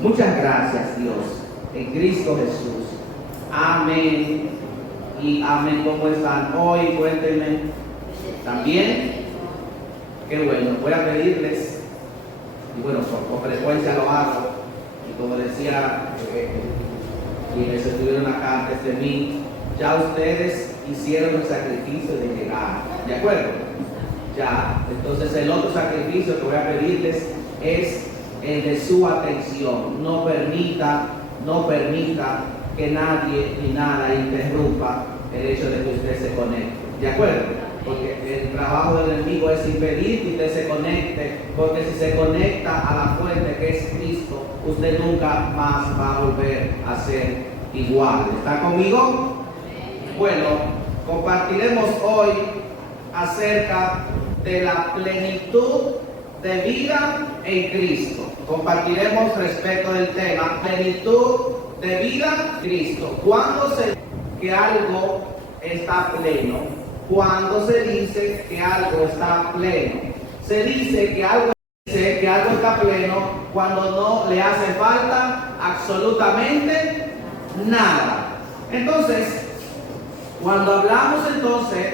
Muchas gracias, Dios, en Cristo Jesús. Amén y amén. ¿Cómo están hoy? Cuéntenme. ¿También? Qué bueno. Voy a pedirles, y bueno, con frecuencia lo hago, y como decía quienes estuvieron acá antes de mí, ya ustedes hicieron el sacrificio de llegar, ¿de acuerdo? Ya, entonces el otro sacrificio que voy a pedirles es el de su atención. No permita que nadie ni nada interrumpa el hecho de que usted se conecte, ¿de acuerdo? Porque el trabajo del enemigo es impedir que usted se conecte, porque si se conecta a la fuente que es Cristo, usted nunca más va a volver a ser igual. ¿Está conmigo? Bueno, compartiremos hoy acerca de la plenitud de vida en Cristo. Compartiremos respecto del tema plenitud de vida en Cristo. ¿Cuándo se dice que algo está pleno? ¿Cuándo se dice que algo está pleno? Se dice que algo está pleno cuando no le hace falta absolutamente nada. Entonces, cuando hablamos entonces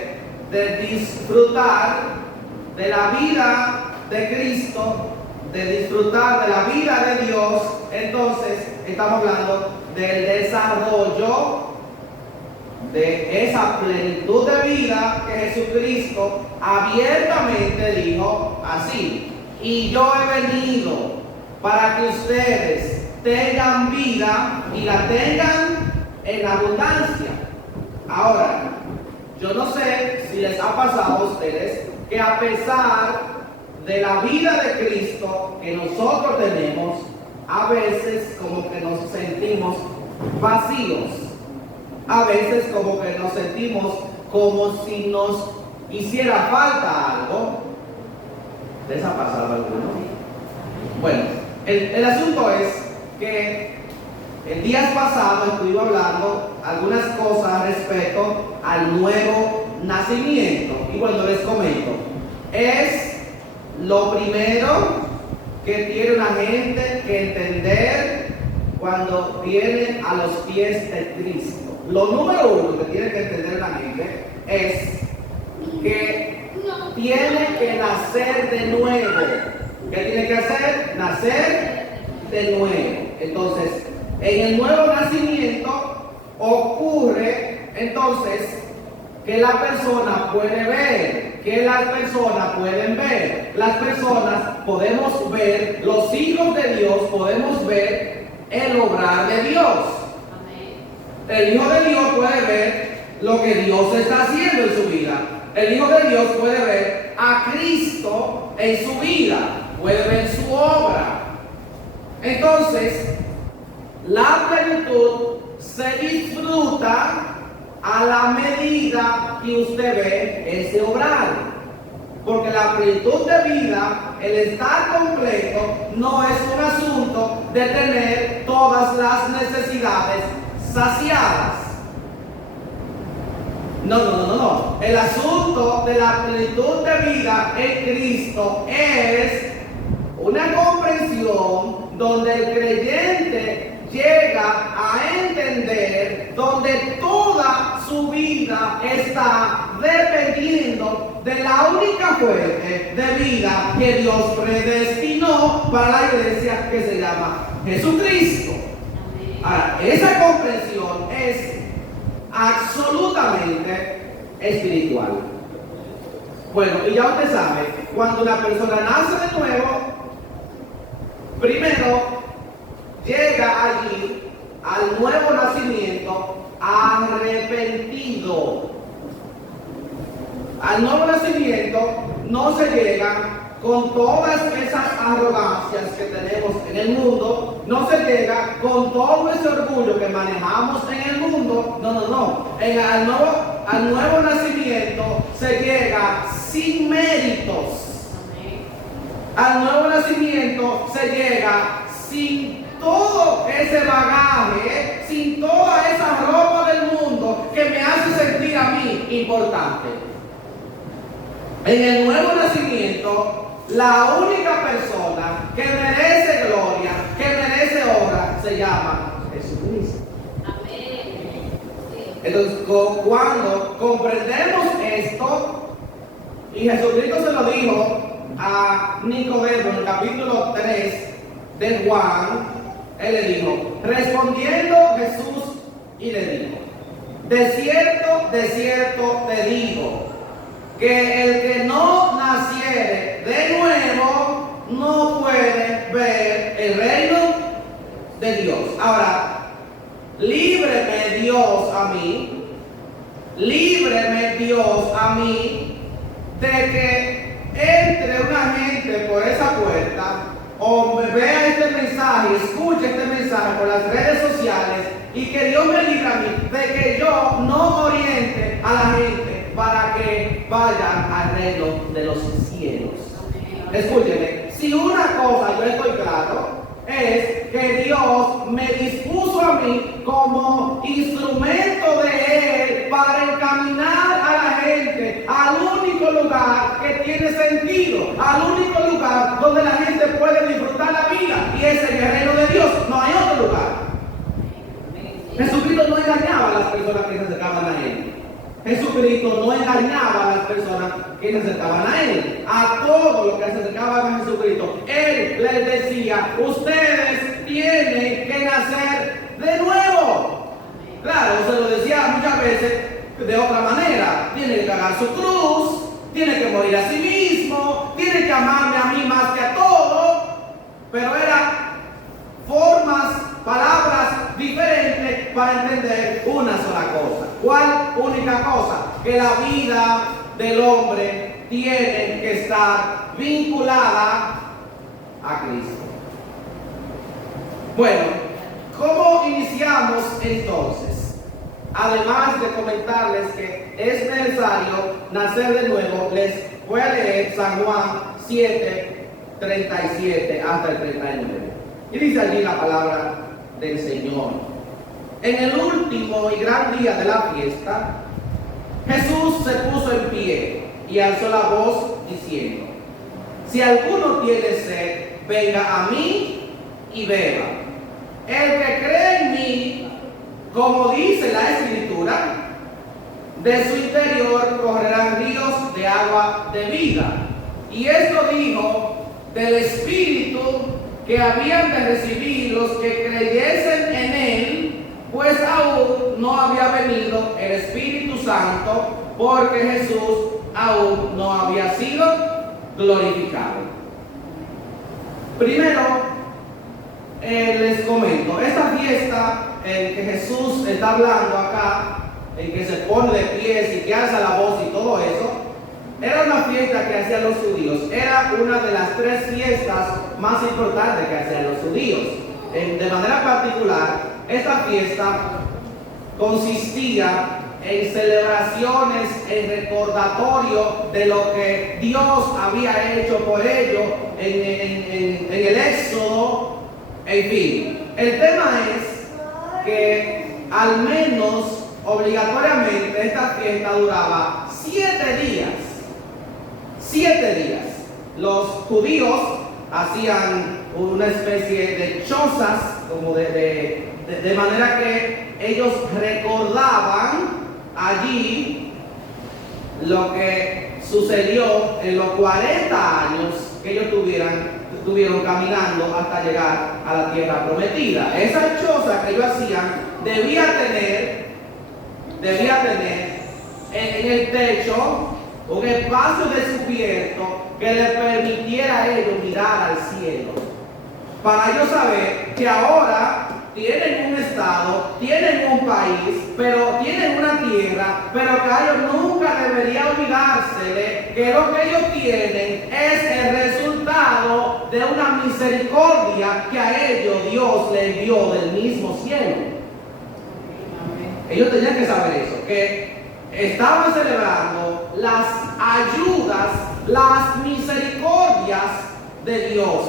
de disfrutar de la vida de Cristo, de disfrutar de la vida de Dios, entonces estamos hablando del desarrollo de esa plenitud de vida que Jesucristo abiertamente dijo así: y yo he venido para que ustedes tengan vida y la tengan en abundancia. Ahora, yo no sé si les ha pasado a ustedes que a pesar de la vida de Cristo que nosotros tenemos, a veces como que nos sentimos vacíos. A veces como que nos sentimos como si nos hiciera falta algo. ¿Les ha pasado alguno? Bueno, el asunto es que el día pasado estuve hablando algunas cosas respecto al nuevo nacimiento. Y bueno, les comento. Es lo primero que tiene una gente que entender cuando viene a los pies de Cristo. Lo número uno que tiene que entender la gente es que tiene que nacer de nuevo. ¿Qué tiene que hacer? Nacer de nuevo. Entonces, en el nuevo nacimiento ocurre entonces que la persona puede ver, que las personas pueden ver. Las personas podemos ver, los hijos de Dios podemos ver el obrar de Dios. El Hijo de Dios puede ver lo que Dios está haciendo en su vida. El Hijo de Dios puede ver a Cristo en su vida, puede ver su obra. Entonces, la plenitud se disfruta a la medida que usted ve ese obrar. Porque la plenitud de vida, el estar completo, no es un asunto de tener todas las necesidades saciadas. No. El asunto de la plenitud de vida en Cristo es una comprensión donde el creyente llega a entender, donde toda su vida está dependiendo de la única fuente de vida que Dios predestinó para la iglesia, que se llama Jesucristo. Ahora, esa comprensión es absolutamente espiritual. Bueno, y ya usted sabe, cuando una persona nace de nuevo, primero llega allí al nuevo nacimiento arrepentido. Al nuevo nacimiento no se llega con todas esas arrogancias que tenemos en el mundo, no se llega con todo ese orgullo que manejamos en el mundo. No. Al nuevo nacimiento se llega sin méritos. Al nuevo nacimiento se llega sin todo ese bagaje, sin toda esa ropa del mundo que me hace sentir a mí importante. En el nuevo nacimiento, la única persona que merece gloria, que merece cuando comprendemos esto, y Jesucristo se lo dijo a Nicodemo en el capítulo 3 de Juan, él le dijo, respondiendo Jesús y le dijo, de cierto te digo, que el que no naciere de nuevo no puede ver el reino de Dios. Ahora, líbreme Dios a mí de que entre una gente por esa puerta o me vea este mensaje, escuche este mensaje por las redes sociales y que Dios me libre a mí de que yo no oriente a la gente para que vayan al reino de los cielos. Escúcheme, si una cosa yo estoy claro es que Dios me dispuso a mí como instrumento de Él para encaminar a la gente al único lugar que tiene sentido, al único lugar donde la gente puede disfrutar la vida, y ese es el reino de Dios, no hay otro lugar. Jesucristo no engañaba a las personas que se acercaban a Él. Jesucristo no engañaba a las personas que se acercaban a Él. A todos los que se acercaban a Jesucristo, Él les decía, ustedes tienen que nacer de nuevo. Claro, se lo decía muchas veces de otra manera. Tiene que cargar su cruz, tiene que morir a sí mismo, tiene que amarme a mí más que a todos. Pero eran formas, palabras diferentes para entender una sola cosa. ¿Cuál única cosa? Que la vida del hombre tiene que estar vinculada a Cristo. Bueno, ¿cómo iniciamos entonces? Además de comentarles que es necesario nacer de nuevo, les voy a leer San Juan 7, 37 hasta el 39. Y dice allí la palabra del Señor. En el último y gran día de la fiesta, Jesús se puso en pie y alzó la voz diciendo, si alguno tiene sed, venga a mí y beba. El que cree en mí, como dice la Escritura, de su interior correrán ríos de agua de vida. Y esto dijo del Espíritu que habían de recibir los que creyesen en Él, pues aún no había venido el Espíritu Santo, porque Jesús aún no había sido glorificado. Primero, les comento, esta fiesta en que Jesús está hablando acá, en que se pone de pies y que alza la voz y todo eso, era una fiesta que hacían los judíos. Era una de las 3 fiestas más importantes que hacían los judíos. De manera particular, esta fiesta consistía en celebraciones, en recordatorio de lo que Dios había hecho por ellos en el Éxodo, en fin. El tema es que al menos obligatoriamente esta fiesta duraba 7 días. 7 días. Los judíos hacían una especie de chozas, como de manera que ellos recordaban allí lo que sucedió en los 40 años que ellos estuvieron caminando hasta llegar a la tierra prometida. Esa choza que ellos hacían debía tener en el techo un espacio descubierto que les permitiera a ellos mirar al cielo, para ellos saber que ahora tienen un estado, tienen un país, pero tienen una tierra, pero que a ellos nunca debería olvidársele que lo que ellos tienen es el resultado de una misericordia que a ellos Dios les dio del mismo cielo. Ellos tenían que saber eso, que estaban celebrando las ayudas, las misericordias de Dios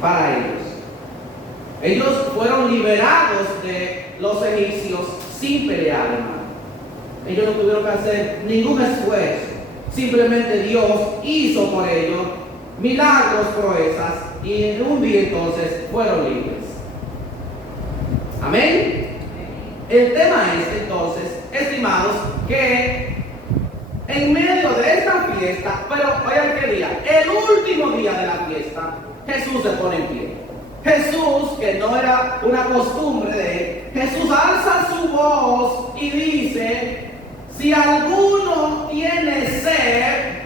para ellos. Ellos fueron liberados de los egipcios sin pelear, hermano. Ellos no tuvieron que hacer ningún esfuerzo. Simplemente Dios hizo por ellos milagros, proezas, y en un día entonces fueron libres. Amén. El tema es entonces, estimados, que en medio de esta fiesta, pero oigan qué día, el último día de la fiesta, Jesús se pone en pie. Jesús, que no era una costumbre de él, Jesús alza su voz y dice: si alguno tiene sed.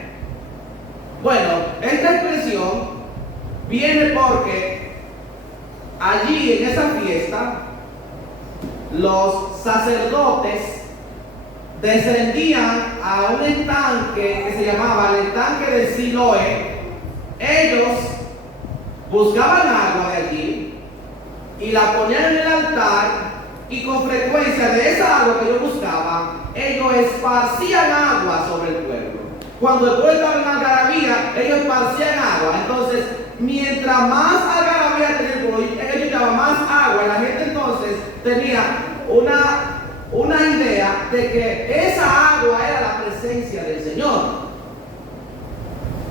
Bueno, esta expresión viene porque allí en esa fiesta los sacerdotes descendían a un estanque que se llamaba el estanque de Siloé. Ellos buscaban agua de allí y la ponían en el altar, y con frecuencia de esa agua que ellos buscaban, ellos esparcían agua sobre el pueblo. Cuando el pueblo estaba en algarabía, ellos esparcían agua. Entonces, mientras más algarabía tenía el pueblo, ellos echaban más agua. Y la gente entonces tenía una idea de que esa agua era la presencia del Señor.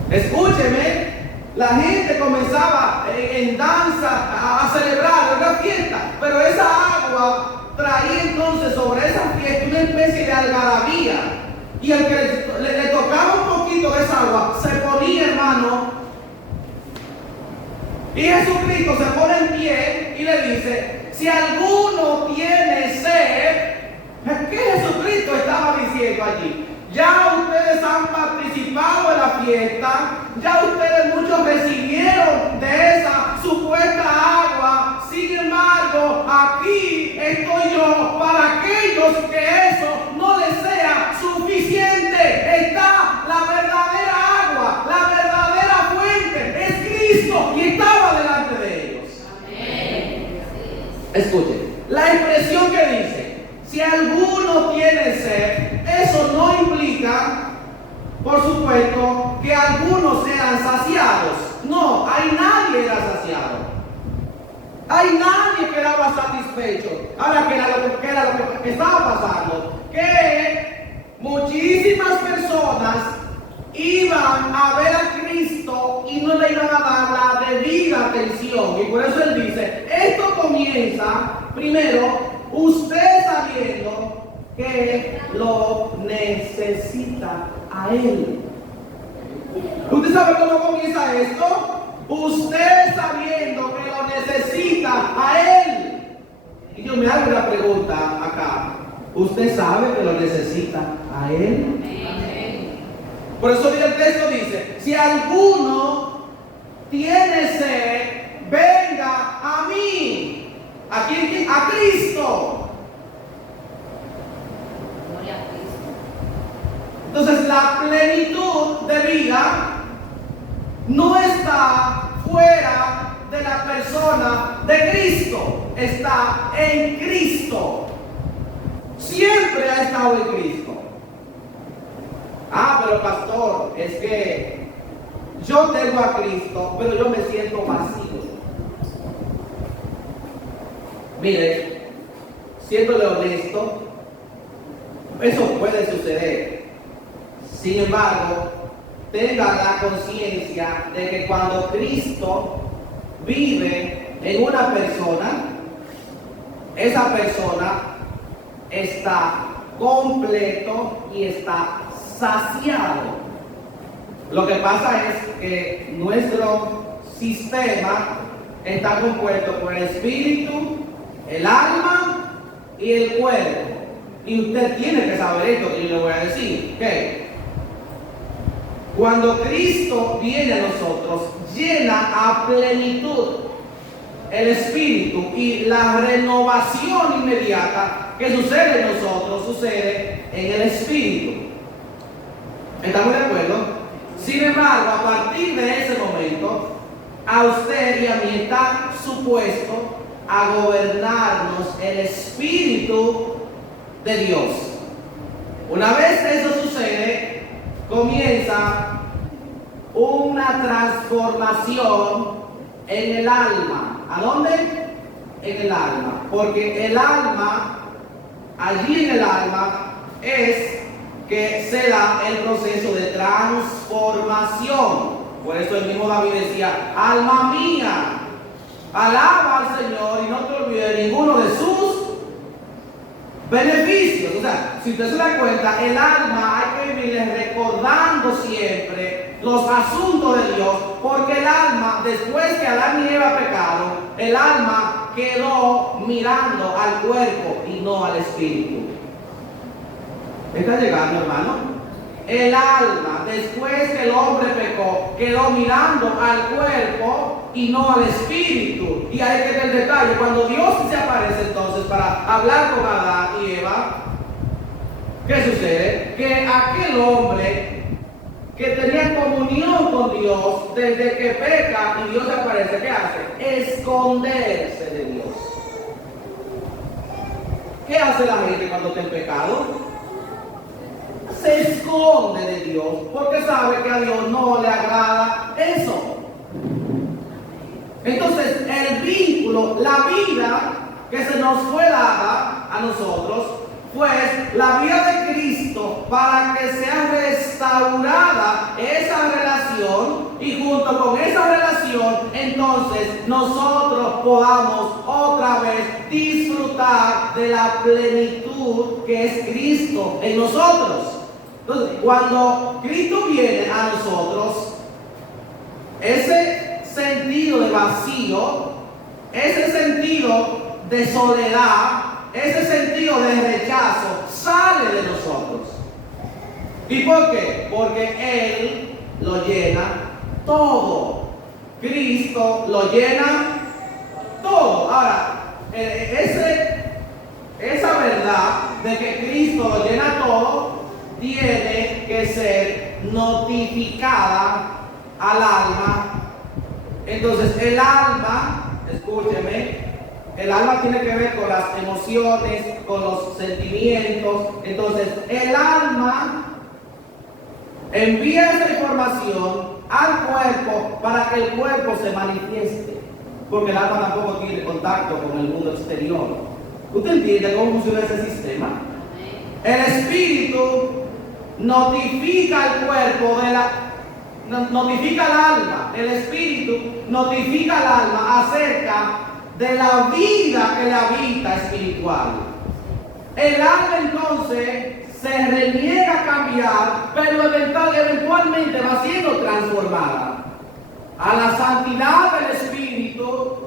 Escúcheme, la gente comenzaba en danza a celebrar una fiesta, pero esa agua traía entonces sobre esa fiesta una especie de algarabía. Y el que le tocaba un poquito de esa agua se ponía, hermano. Y Jesucristo se pone en pie y le dice: si alguno tiene sed. ¿Qué Jesucristo estaba diciendo allí? Ya ustedes han participado en la fiesta, ya ustedes muchos recibieron de esa supuesta agua. Sin embargo, aquí estoy yo para aquellos que eso no les sea suficiente. Está la verdadera agua, la verdadera fuente, es Cristo, y estaba delante de ellos. Amén. Escuchen, la expresión que dice: si alguno tiene sed, eso no implica, por supuesto, que algunos sean saciados. No, ahí nadie era saciado. Ahí nadie quedaba satisfecho. Ahora, ¿qué era lo que estaba pasando? Que muchísimas personas iban a ver a Cristo y no le iban a dar la debida atención. Y por eso él dice, esto comienza primero usted sabiendo que lo necesita a Él. ¿Usted sabe cómo comienza esto? Usted sabiendo que lo necesita a Él. Y yo me hago una pregunta acá. ¿Usted sabe que lo necesita a Él? Por eso el texto dice: si alguno tiene sed, venga a mí. ¿A quién? A Cristo. Gloria a Cristo. Entonces la plenitud de vida no está fuera de la persona de Cristo, está en Cristo. Siempre ha estado en Cristo. Ah, pero pastor, es que yo tengo a Cristo, pero yo me siento vacío. Mire, siéndole honesto, eso puede suceder. Sin embargo, tenga la conciencia de que cuando Cristo vive en una persona, esa persona está completo y está saciado. Lo que pasa es que nuestro sistema está compuesto por el espíritu, el alma y el cuerpo. Y usted tiene que saber esto que yo le voy a decir. ¿Qué? Cuando Cristo viene a nosotros, llena a plenitud el espíritu, y la renovación inmediata que sucede en nosotros sucede en el espíritu. ¿Estamos de acuerdo? Sin embargo, a partir de ese momento, a usted y a mí está supuesto a gobernarnos el Espíritu de Dios. Una vez eso sucede, comienza una transformación en el alma. ¿A dónde? En el alma. Porque el alma, allí en el alma, es que se da el proceso de transformación. Por eso el mismo David decía: alma mía, alaba al Señor y no te olvides de ninguno de sus beneficios. O sea, si usted se da cuenta, el alma hay que vivirle recordando siempre los asuntos de Dios, porque el alma, después que Adán y Eva pecaron, el alma quedó mirando al cuerpo y no al espíritu. ¿Está llegando, hermano? El alma, después que el hombre pecó, quedó mirando al cuerpo y no al espíritu. Y ahí queda el detalle. Cuando Dios se aparece entonces para hablar con Adán y Eva, ¿qué sucede? Que aquel hombre que tenía comunión con Dios desde que peca y Dios se aparece, ¿qué hace? Esconderse de Dios. ¿Qué hace la gente cuando está en pecado? Se esconde de Dios porque sabe que a Dios no le agrada eso. Entonces el vínculo, la vida que se nos fue dada a nosotros fue la vida de Cristo para que sea restaurada esa relación y junto con esa relación entonces nosotros podamos otra vez disfrutar de la plenitud que es Cristo en nosotros. Entonces, cuando Cristo viene a nosotros, ese sentido de vacío, ese sentido de soledad, ese sentido de rechazo sale de nosotros. ¿Y por qué? Porque Él lo llena todo. Cristo lo llena todo. Ahora, esa verdad de que Cristo lo llena todo tiene que ser notificada al alma. Entonces el alma, escúcheme, el alma tiene que ver con las emociones, con los sentimientos. Entonces el alma envía esa información al cuerpo para que el cuerpo se manifieste, porque el alma tampoco tiene contacto con el mundo exterior. ¿Usted entiende cómo funciona ese sistema? El espíritu notifica al cuerpo notifica al alma, el espíritu notifica al alma acerca de la vida que le habita espiritual. El alma entonces se reniega a cambiar, pero eventualmente va siendo transformada a la santidad del espíritu,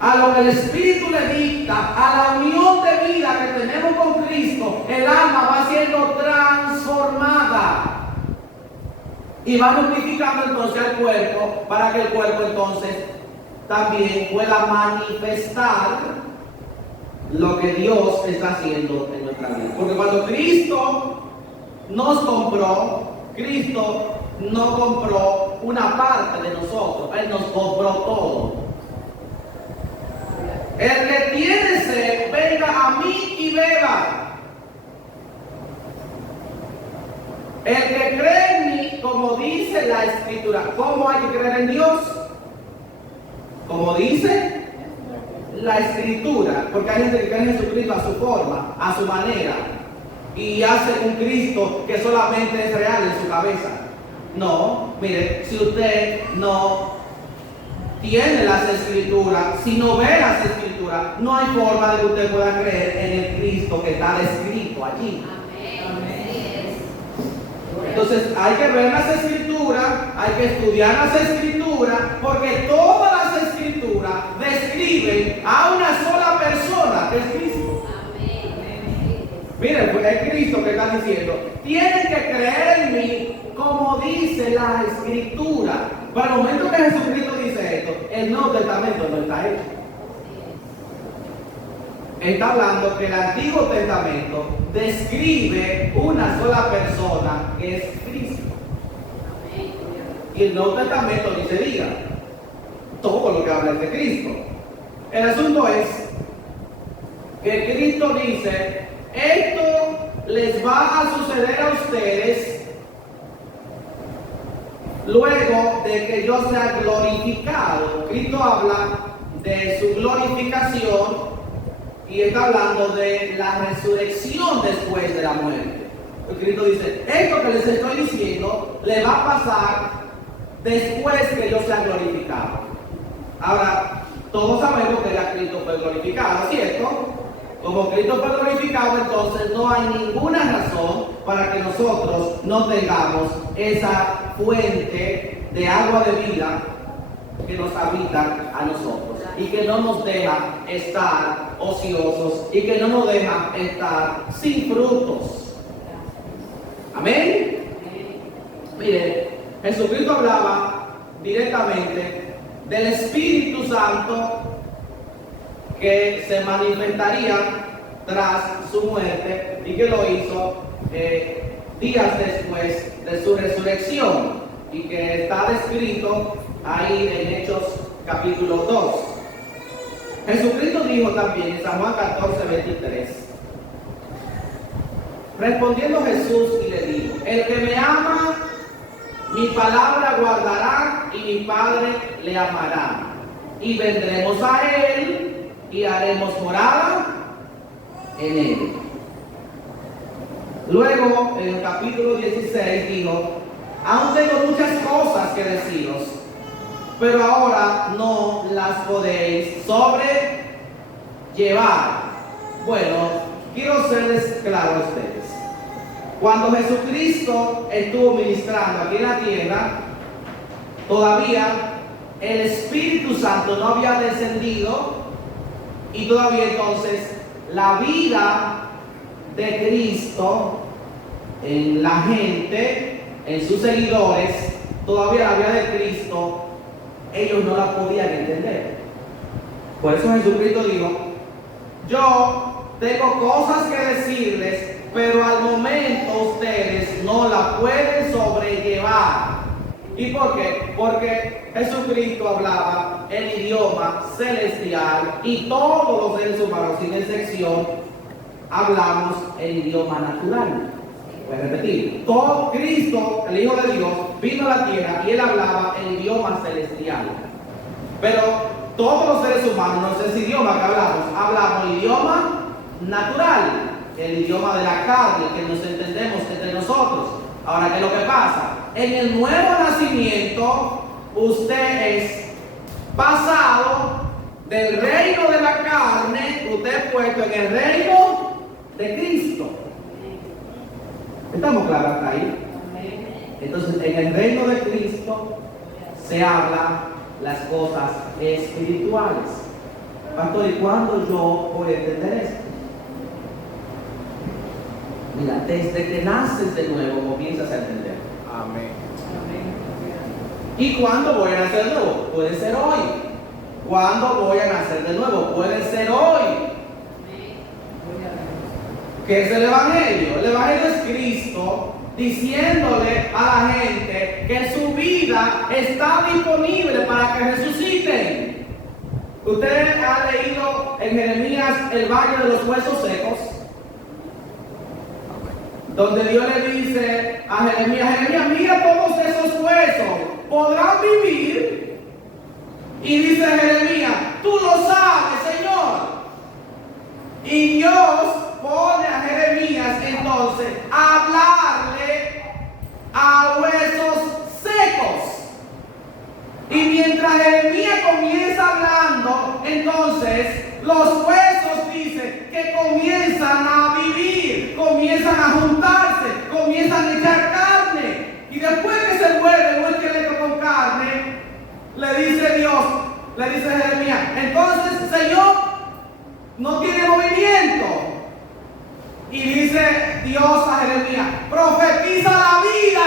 a lo que el espíritu le dicta, a la unión de vida que tenemos con Cristo. El alma va siendo transformada y va notificando entonces al cuerpo para que el cuerpo entonces también pueda manifestar lo que Dios está haciendo en nuestra vida. Porque cuando Cristo nos compró, Cristo no compró una parte de nosotros, Él nos compró todo. El que tiene sed, venga a mí y beba. El que cree en mí, como dice la Escritura. ¿Cómo hay que creer en Dios? Como dice la Escritura. Porque hay gente que cree en Jesucristo a su forma, a su manera, y hace un Cristo que solamente es real en su cabeza. No, mire, si usted no tiene las Escrituras, si no ve las Escrituras, no hay forma de que usted pueda creer en el Cristo que está descrito allí. Entonces hay que ver las Escrituras, hay que estudiar las Escrituras, porque todas las Escrituras describen a una sola persona, que es Cristo. Miren, pues es Cristo que está diciendo, tienen que creer en mí como dice la Escritura. Para el momento que Jesucristo dice esto, el Nuevo Testamento no está hecho. Está hablando que el Antiguo Testamento describe una sola persona que es Cristo. Y el Nuevo Testamento ni se diga todo lo que habla de Cristo. El asunto es que Cristo dice, esto les va a suceder a ustedes luego de que yo sea glorificado. Cristo habla de su glorificación y está hablando de la resurrección después de la muerte. Cristo dice, esto que les estoy diciendo le va a pasar después que yo sea glorificado. Ahora, todos sabemos que ya Cristo fue glorificado, ¿cierto? Como Cristo fue glorificado, entonces no hay ninguna razón para que nosotros no tengamos esa fuente de agua de vida que nos habita a nosotros y que no nos deja estar ociosos y que no nos deja estar sin frutos. Amén. Mire, Jesucristo hablaba directamente del Espíritu Santo que se manifestaría tras su muerte y que lo hizo días después de su resurrección y que está descrito ahí en Hechos capítulo 2. Jesucristo dijo también en San Juan 14:23, respondiendo Jesús y le dijo: el que me ama, mi palabra guardará y mi Padre le amará, y vendremos a él y haremos morada en él. Luego, en el capítulo 16 dijo: aún tengo muchas cosas que deciros, pero ahora no las podéis sobrellevar. Bueno, quiero serles claro a ustedes. Cuando Jesucristo estuvo ministrando aquí en la tierra, todavía el Espíritu Santo no había descendido y todavía entonces la vida de Cristo en la gente, en sus seguidores, todavía la vida de Cristo, ellos no la podían entender. Por eso Jesucristo dijo: yo tengo cosas que decirles, pero al momento ustedes no la pueden sobrellevar. ¿Y por qué? Porque Jesucristo hablaba el idioma celestial y todos los seres humanos, sin excepción, hablamos el idioma natural. Voy a repetir: todo Cristo, el Hijo de Dios, vino a la tierra y él hablaba el idioma celestial. Pero todos los seres humanos, no sé ese idioma que hablamos el idioma natural, el idioma de la carne, que nos entendemos entre nosotros. Ahora, ¿qué es lo que pasa? En el nuevo nacimiento, usted es pasado del reino de la carne, usted es puesto en el reino de Cristo. ¿Estamos claros hasta ahí? Entonces, en el reino de Cristo se habla las cosas espirituales. Pastor, ¿y cuándo yo voy a entender esto? Mira, desde que naces de nuevo comienzas a entender. Amén. ¿Y cuándo voy a nacer de nuevo? Puede ser hoy. ¿Cuándo voy a nacer de nuevo? Puede ser hoy. ¿Qué es el Evangelio? El Evangelio es Cristo diciéndole a la gente que su vida está disponible para que resuciten. Usted ha leído en Jeremías el valle de los huesos secos, donde Dios le dice a Jeremías: Jeremías, mira todos esos huesos, ¿podrán vivir? Y dice Jeremías: tú lo sabes, Señor. Y Dios pone a Jeremías entonces a hablarle a huesos secos. Y mientras Jeremías comienza hablando, entonces los huesos, dice, que comienzan a vivir, comienzan a juntarse, comienzan a echar carne. Y después que se vuelve un esqueleto con carne, le dice Dios, le dice Jeremías: entonces, Señor, no tiene movimiento. Y dice Dios a Jeremías: profetiza la vida.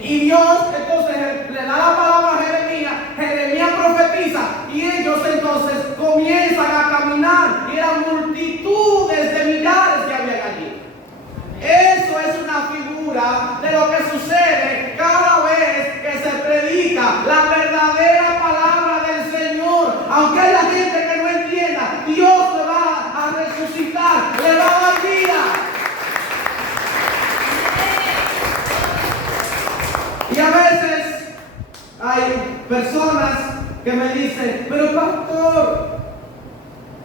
Y Dios entonces le da la palabra a Jeremías. Jeremías profetiza y ellos entonces comienzan a caminar. Y eran multitudes de millares que habían allí. Eso es una figura de lo que sucede cada vez que se predica la verdadera palabra del Señor. Aunque haya gente que no entienda, Dios le va a resucitar, le va a dar vida. Y a veces hay personas que me dicen: pero pastor,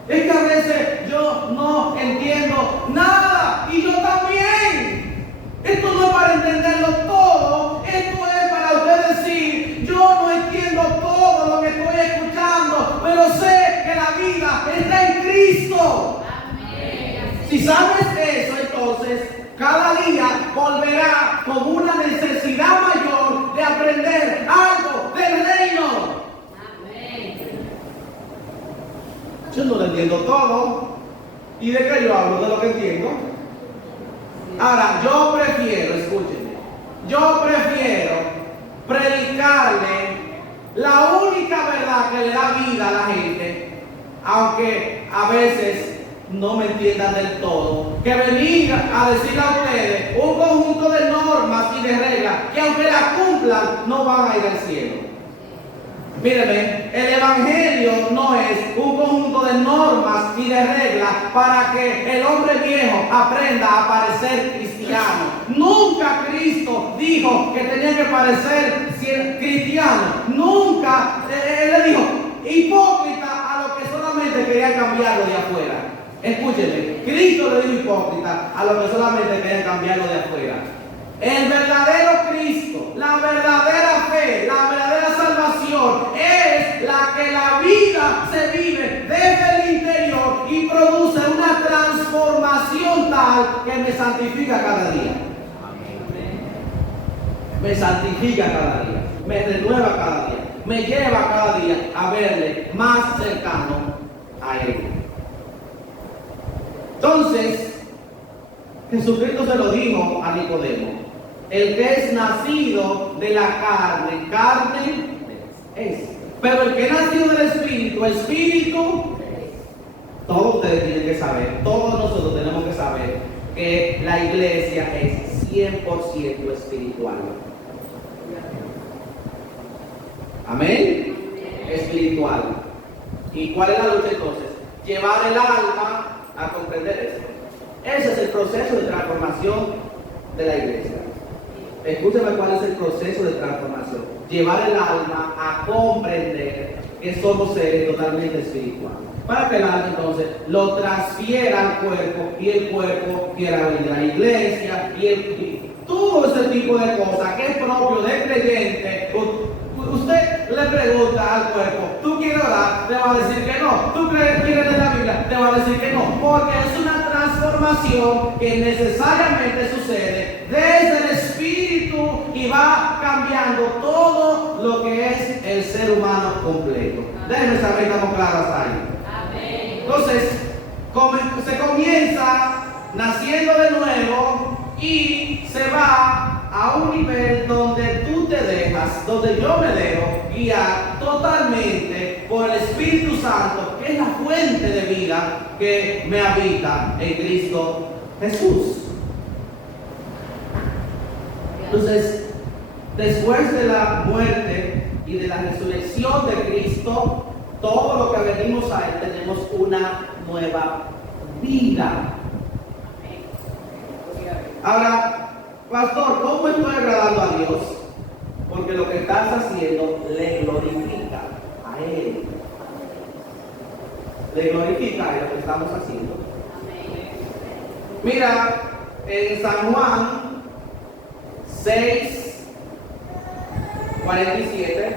es que a veces yo no entiendo nada, y yo también. Esto no es para entenderlo todo, esto es para usted decir: yo no entiendo todo lo que estoy escuchando, pero sé que la vida está en Cristo. Si sabes eso, entonces cada día volverá con una necesidad mayor de aprender algo del reino. Amén. Yo no lo entiendo todo. ¿Y de qué yo hablo? De lo que entiendo. Ahora, yo prefiero, escúchenme, yo prefiero predicarle la única verdad que le da vida a la gente, aunque a veces no me entiendan del todo, que venir a decirle a ustedes un conjunto de normas y de reglas que aunque las cumplan no van a ir al cielo. Mírenme, el evangelio no es un conjunto de normas y de reglas para que el hombre viejo aprenda a parecer cristiano. Nunca Cristo dijo que tenía que parecer cristiano. Nunca, Él le dijo hipócrita a los que solamente querían cambiarlo de afuera. Escúchenme, Cristo le dijo hipócrita a los que solamente querían cambiarlo de afuera. El verdadero Cristo, la verdadera fe, la verdadera salvación es la que la vida se vive desde el interior y produce una transformación tal que me santifica cada día. Me santifica cada día, me renueva cada día, me lleva cada día a verle más cercano a Él. Entonces, Jesucristo se lo dijo a Nicodemo: el que es nacido de la carne, carne es. Pero el que es nacido del Espíritu, Espíritu. Todos ustedes tienen que saber, todos nosotros tenemos que saber que la iglesia es 100% espiritual. Amén. Espiritual. ¿Y cuál es la lucha entonces? Llevar el alma a comprender eso. Ese es el proceso de transformación de la iglesia. Escúchame cuál es el proceso de transformación. Llevar el alma a comprender que somos seres totalmente espirituales. Para que el alma entonces lo transfiera al cuerpo y el cuerpo quiera venir a la iglesia y todo ese tipo de cosas que es propio del creyente. Usted le pregunta al cuerpo: ¿tú quieres orar? Te va a decir que no. ¿Tú quieres leer la Biblia? Te va a decir que no. Porque es una transformación que necesariamente sucede desde el espíritu y va cambiando todo lo que es el ser humano completo. Déjenme saber que estamos claros hasta ahí. Amén. Entonces, se comienza naciendo de nuevo y se va a un nivel donde tú te dejas, donde yo me dejo guiar totalmente por el Espíritu Santo, que es la fuente de vida que me habita en Cristo Jesús. Entonces, después de la muerte y de la resurrección de Cristo, todo lo que venimos a Él tenemos una nueva vida. Ahora, pastor, ¿cómo estoy agradando a Dios? Porque lo que estás haciendo le glorifica a Él. Le glorifica a Él lo que estamos haciendo. Mira, en San Juan 6:47,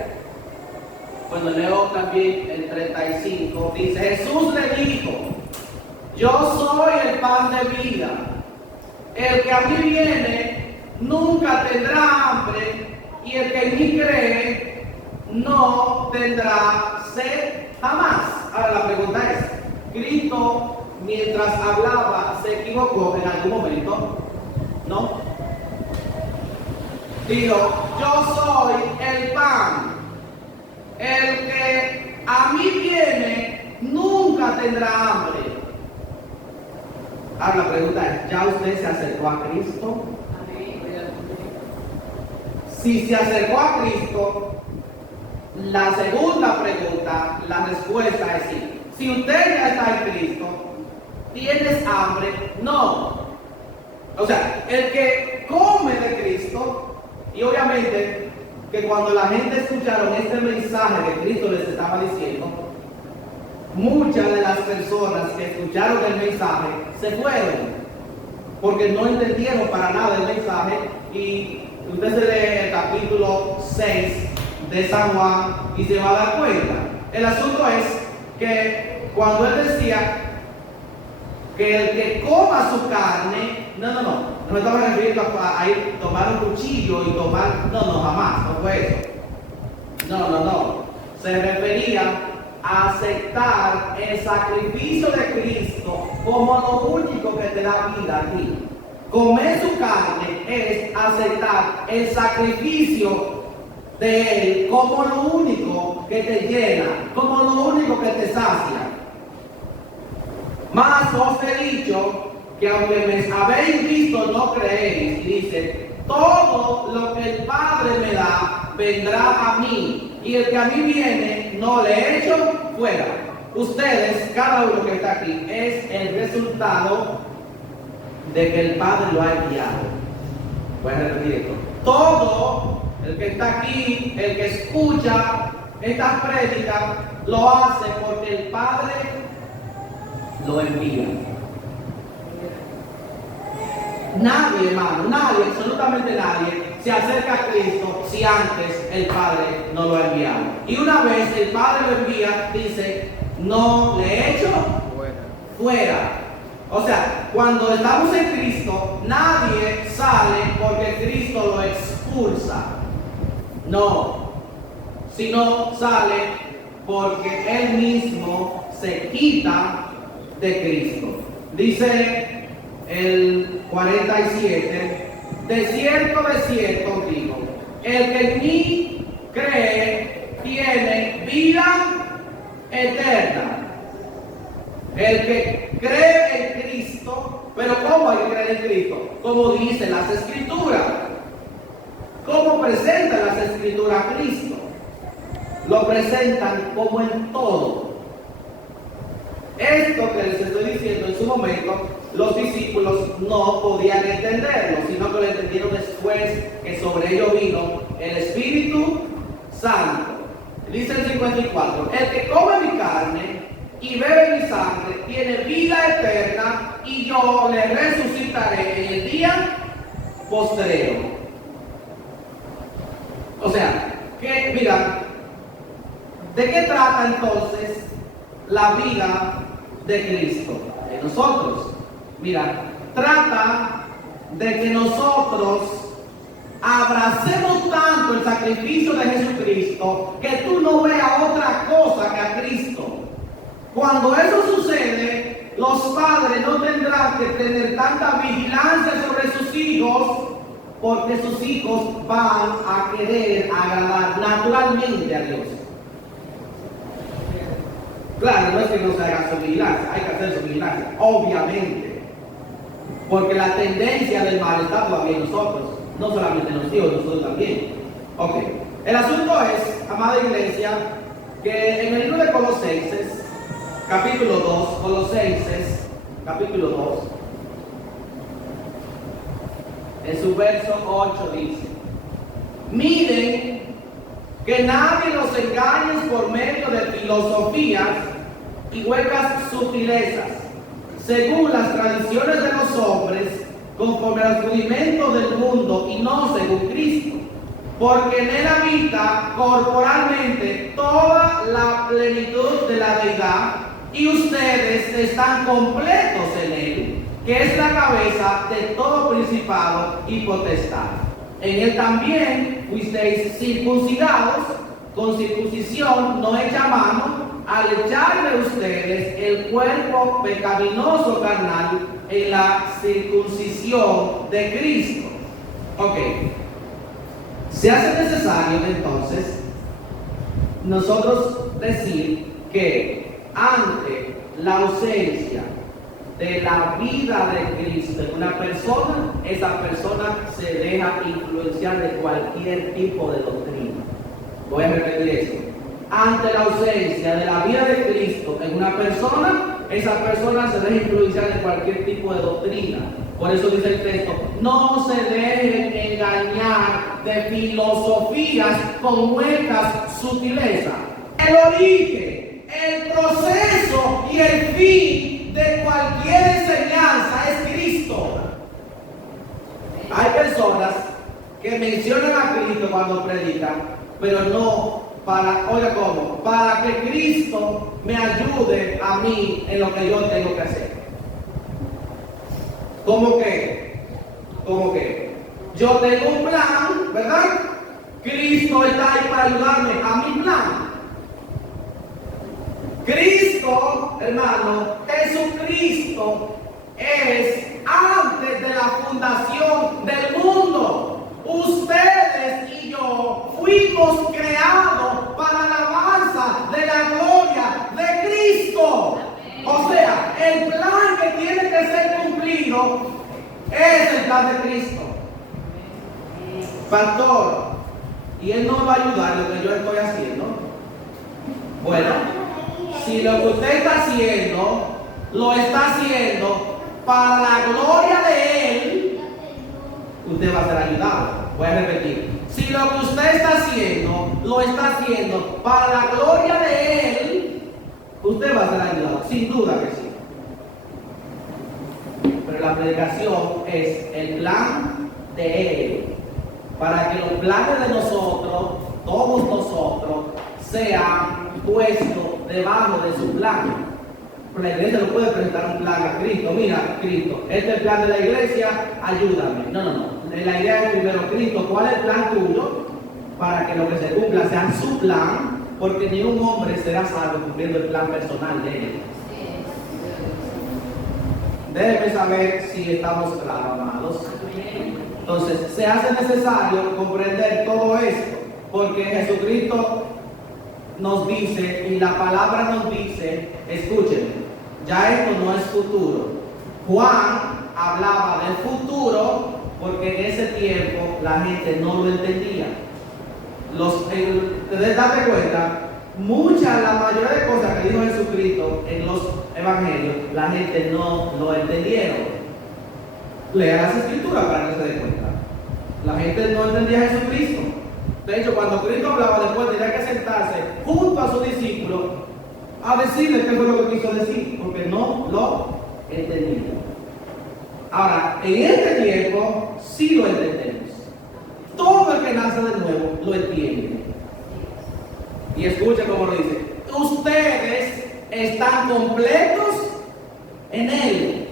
cuando leo también el 35, dice: Jesús le dijo: yo soy el pan de vida. El que a mí viene nunca tendrá hambre, y el que en mí cree no tendrá sed jamás. Ahora la pregunta es: ¿Cristo mientras hablaba se equivocó en algún momento? No. Dijo: yo soy el pan. El que a mí viene nunca tendrá hambre. Ahora la pregunta es: ¿ya usted se acercó a Cristo? Si se acercó a Cristo, la segunda pregunta, la respuesta es sí. Si usted ya está en Cristo, ¿tienes hambre? No. O sea, el que come de Cristo, y obviamente que cuando la gente escucharon este mensaje que Cristo les estaba diciendo, muchas de las personas que escucharon el mensaje se fueron porque no entendieron para nada el mensaje. Y usted se lee el capítulo 6 de San Juan y se va a dar cuenta. El asunto es que cuando él decía que el que coma su carne, no me estaba refiriendo a ir tomar un cuchillo y tomar, jamás, no fue eso. No. Se refería a aceptar el sacrificio de Cristo como lo único que te da vida a ti. Comer su carne es aceptar el sacrificio de Él como lo único que te llena, como lo único que te sacia. Mas os he dicho que aunque me habéis visto no creéis. Y dice, todo lo que el Padre me da vendrá a mí, y el que a mí viene no le echo fuera. Ustedes, cada uno que está aquí, es el resultado de que el Padre lo ha enviado. Voy a repetir esto. Todo el que está aquí, el que escucha esta prédica, lo hace porque el Padre lo envía. Nadie, hermano, nadie, absolutamente nadie se acerca a Cristo si antes el Padre no lo ha enviado. Y una vez el Padre lo envía, dice, no le echo fuera. O sea, cuando estamos en Cristo, nadie sale porque Cristo lo expulsa. No, sino sale porque Él mismo se quita de Cristo. Dice el 47, de cierto digo, el que en mí cree tiene vida eterna. El que cree en Cristo, pero ¿cómo hay que creer en Cristo? Como dicen las Escrituras. ¿Cómo presentan las Escrituras a Cristo? Lo presentan como en todo. Esto que les estoy diciendo en su momento, los discípulos no podían entenderlo, sino que lo entendieron después que sobre ellos vino el Espíritu Santo. Dice el 54, el que come mi carne y bebe mi sangre tiene vida eterna, y yo le resucitaré en el día postrero. O sea, que mira, ¿de qué trata entonces la vida de Cristo en nosotros? Mira, trata de que nosotros abracemos tanto el sacrificio de Jesucristo que tú no veas otra cosa que a Cristo. Cuando eso sucede, los padres no tendrán que tener tanta vigilancia sobre sus hijos, porque sus hijos van a querer agradar naturalmente a Dios. Claro, no es que no se haga su vigilancia, hay que hacer su vigilancia, obviamente. Porque la tendencia del mal está todavía en nosotros, no solamente en los hijos, nosotros también. Ok, el asunto es, amada iglesia, que en el libro de Colosenses, capítulo 2, Colosenses, capítulo 2, en su verso 8 dice, miren que nadie los engañe por medio de filosofías y huecas sutilezas, según las tradiciones de los hombres, conforme al rudimento del mundo y no según Cristo, porque en él habita corporalmente toda la plenitud de la deidad, y ustedes están completos en él, que es la cabeza de todo principado y potestad. En él también fuisteis circuncidados con circuncisión no hecha a mano, al echarle ustedes el cuerpo pecaminoso carnal en la circuncisión de Cristo. Ok. Se hace necesario entonces nosotros decir que ante la ausencia de la vida de Cristo en una persona, esa persona se deja influenciar de cualquier tipo de doctrina. Voy a repetir esto. Ante la ausencia de la vida de Cristo en una persona, esa persona se deja influenciar de cualquier tipo de doctrina. Por eso dice el texto, no se dejen engañar de filosofías con huecas sutilezas. El origen, el proceso y el fin de cualquier enseñanza es Cristo. Hay personas que mencionan a Cristo cuando predican, pero no para, oiga cómo, para que Cristo me ayude a mí en lo que yo tengo que hacer. ¿Cómo que? ¿Cómo que? Yo tengo un plan, ¿verdad? Cristo está ahí para ayudarme a mi plan. Cristo, hermano, Jesucristo es antes de la fundación del mundo. Ustedes y yo fuimos creados para la alabanza de la gloria de Cristo. O sea, el plan que tiene que ser cumplido es el plan de Cristo. Pastor, y Él no me va a ayudar en lo que yo estoy haciendo. Bueno, si lo que usted está haciendo, lo está haciendo para la gloria de Él, usted va a ser ayudado. Voy a repetir. Si lo que usted está haciendo, lo está haciendo para la gloria de Él, usted va a ser ayudado. Sin duda que sí. Pero la predicación es el plan de Él. Para que los planes de nosotros, todos nosotros, sean puestos debajo de su plan. Pero la iglesia no puede presentar un plan a Cristo. Mira, Cristo, este es el plan de la iglesia, ayúdame. No. La idea es primero, Cristo, ¿cuál es el plan tuyo? Para que lo que se cumpla sea su plan, porque ni un hombre será salvo cumpliendo el plan personal de Él. Déjenme saber si estamos claros, amados. Entonces, se hace necesario comprender todo esto, porque Jesucristo nos dice, y la palabra nos dice, escúchenme, ya esto no es futuro. Juan hablaba del futuro, porque en ese tiempo la gente no lo entendía. Ustedes date cuenta, la mayoría de cosas que dijo Jesucristo en los evangelios, la gente no lo entendieron. Lea las escrituras para que se dé cuenta. La gente no entendía a Jesucristo. De hecho, cuando Cristo hablaba, después tenía que sentarse junto a sus discípulos a decirles qué fue lo que quiso decir, porque no lo entendían. Ahora, en este tiempo sí lo entendemos. Todo el que nace de nuevo lo entiende. Y escucha cómo lo dice. Ustedes están completos en Él.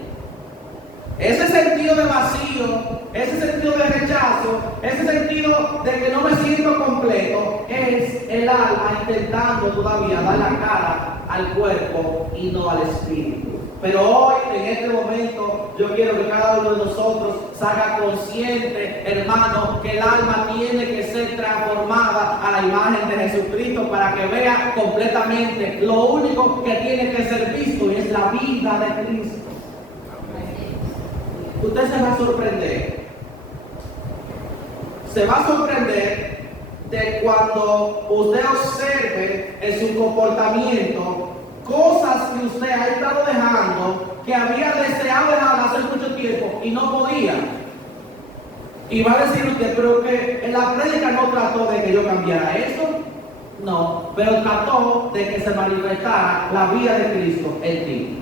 Ese sentido de vacío, ese sentido de rechazo, ese sentido de que no me siento completo, es el alma intentando todavía dar la cara al cuerpo y no al espíritu. Pero hoy, en este momento, yo quiero que cada uno de nosotros salga consciente, hermano, que el alma tiene que ser transformada a la imagen de Jesucristo para que vea completamente lo único que tiene que ser visto, y es la vida de Cristo. Usted se va a sorprender. Se va a sorprender de cuando usted observe en su comportamiento cosas que usted ha estado dejando, que había deseado dejar hace mucho tiempo y no podía. Y va a decir usted, pero que en la prédica no trató de que yo cambiara eso. No, pero trató de que se manifestara la vida de Cristo en ti.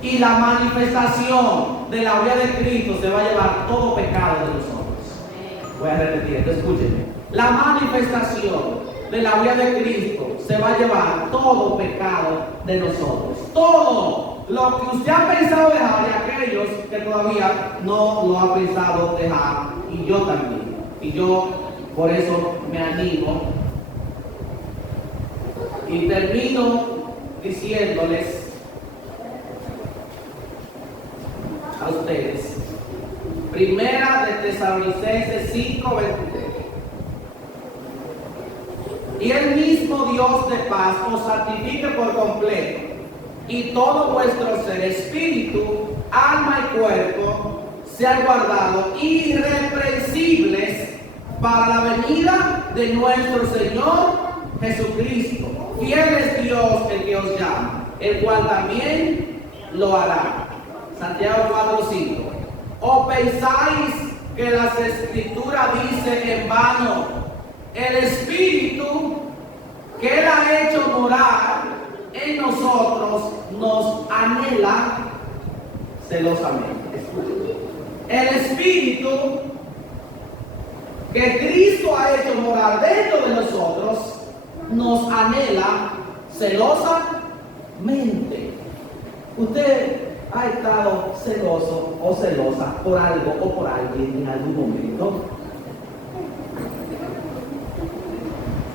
Y la manifestación de la vida de Cristo se va a llevar todo pecado de nosotros. Voy a repetir esto, escúchenme. La manifestación de la vida de Cristo se va a llevar todo pecado de nosotros. Todo lo que usted ha pensado dejar y aquellos que todavía no lo ha pensado dejar. Y yo también. Y yo por eso me animo. Y termino diciéndoles a ustedes, Primera de Tesalonicenses 5:23. Y el mismo Dios de paz os santifique por completo, y todo vuestro ser, espíritu, alma y cuerpo, sean guardados irreprensibles para la venida de nuestro Señor Jesucristo. Fiel es Dios el que os llama, el cual también lo hará. Santiago 4:5. ¿O pensáis que las escrituras dicen en vano, el Espíritu que Él ha hecho morar en nosotros nos anhela celosamente? El Espíritu que Cristo ha hecho morar dentro de nosotros nos anhela celosamente. Usted ha estado celoso o celosa por algo o por alguien en algún momento?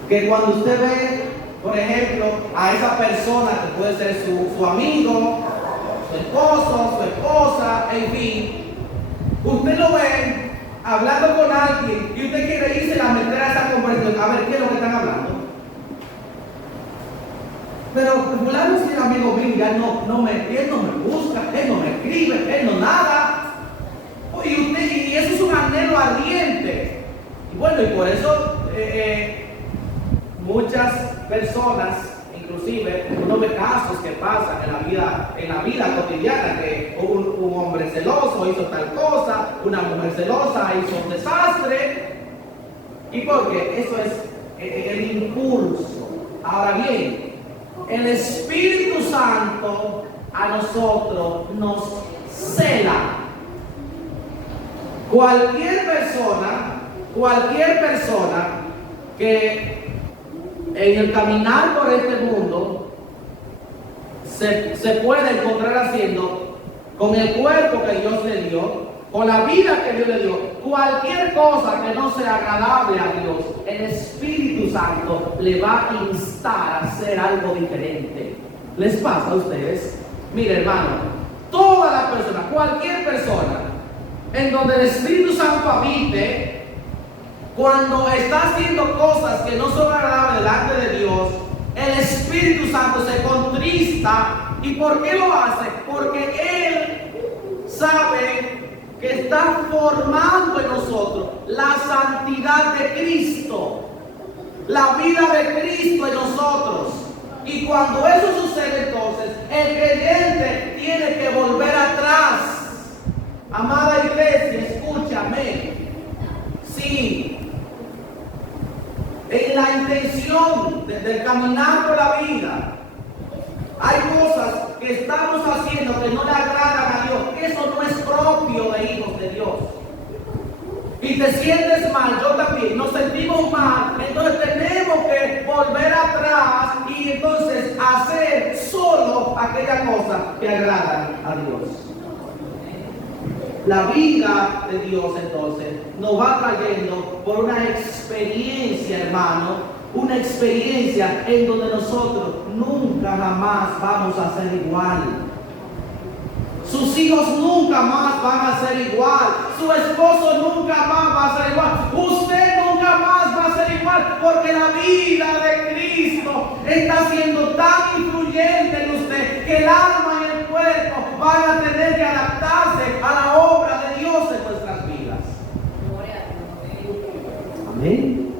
Que cuando usted ve, por ejemplo, a esa persona que puede ser su amigo, su esposo, su esposa, en fin, usted lo ve hablando con alguien y usted quiere irse a meter a esa conversación, a ver qué es lo que están hablando. Pero fulano es el amigo mío, ya él no me busca, él no me escribe, él no nada. Y eso es un anhelo ardiente. Y bueno, y por eso muchas personas, inclusive uno ve casos que pasan en la vida cotidiana, que un hombre celoso hizo tal cosa, una mujer celosa hizo un desastre. ¿Y por qué? Eso es el impulso. Ahora bien, el Espíritu Santo a nosotros nos cela. Cualquier persona que en el caminar por este mundo se puede encontrar haciendo con el cuerpo que Dios le dio, con la vida que Dios le dio, cualquier cosa que no sea agradable a Dios, el Espíritu Santo le va a instar a hacer algo diferente. ¿Les pasa a ustedes? Mire, hermano, toda la persona, cualquier persona en donde el Espíritu Santo habite, cuando está haciendo cosas que no son agradables delante de Dios, el Espíritu Santo se contrista. ¿Y por qué lo hace? Porque Él sabe que está formando en nosotros la santidad de Cristo, la vida de Cristo en nosotros. Y cuando eso sucede, entonces el creyente tiene que volver atrás. Amada iglesia, escúchame. Sí, en la intención de caminar por la vida, hay cosas que estamos haciendo que no le agradan a Dios. Eso no es propio de hijos de Dios. Y te sientes mal, yo también, nos sentimos mal. Entonces tenemos que volver atrás y entonces hacer solo aquella cosa que agrada a Dios. La vida de Dios entonces nos va trayendo por una experiencia, hermano, una experiencia en donde nosotros nunca jamás vamos a ser igual. Sus hijos nunca más van a ser igual. Su esposo nunca más va a ser igual. Usted nunca más va a ser igual, porque la vida de Cristo está siendo tan influyente en usted que el alma y el cuerpo van a tener que adaptarse a la obra de Dios en nuestras vidas. Amén.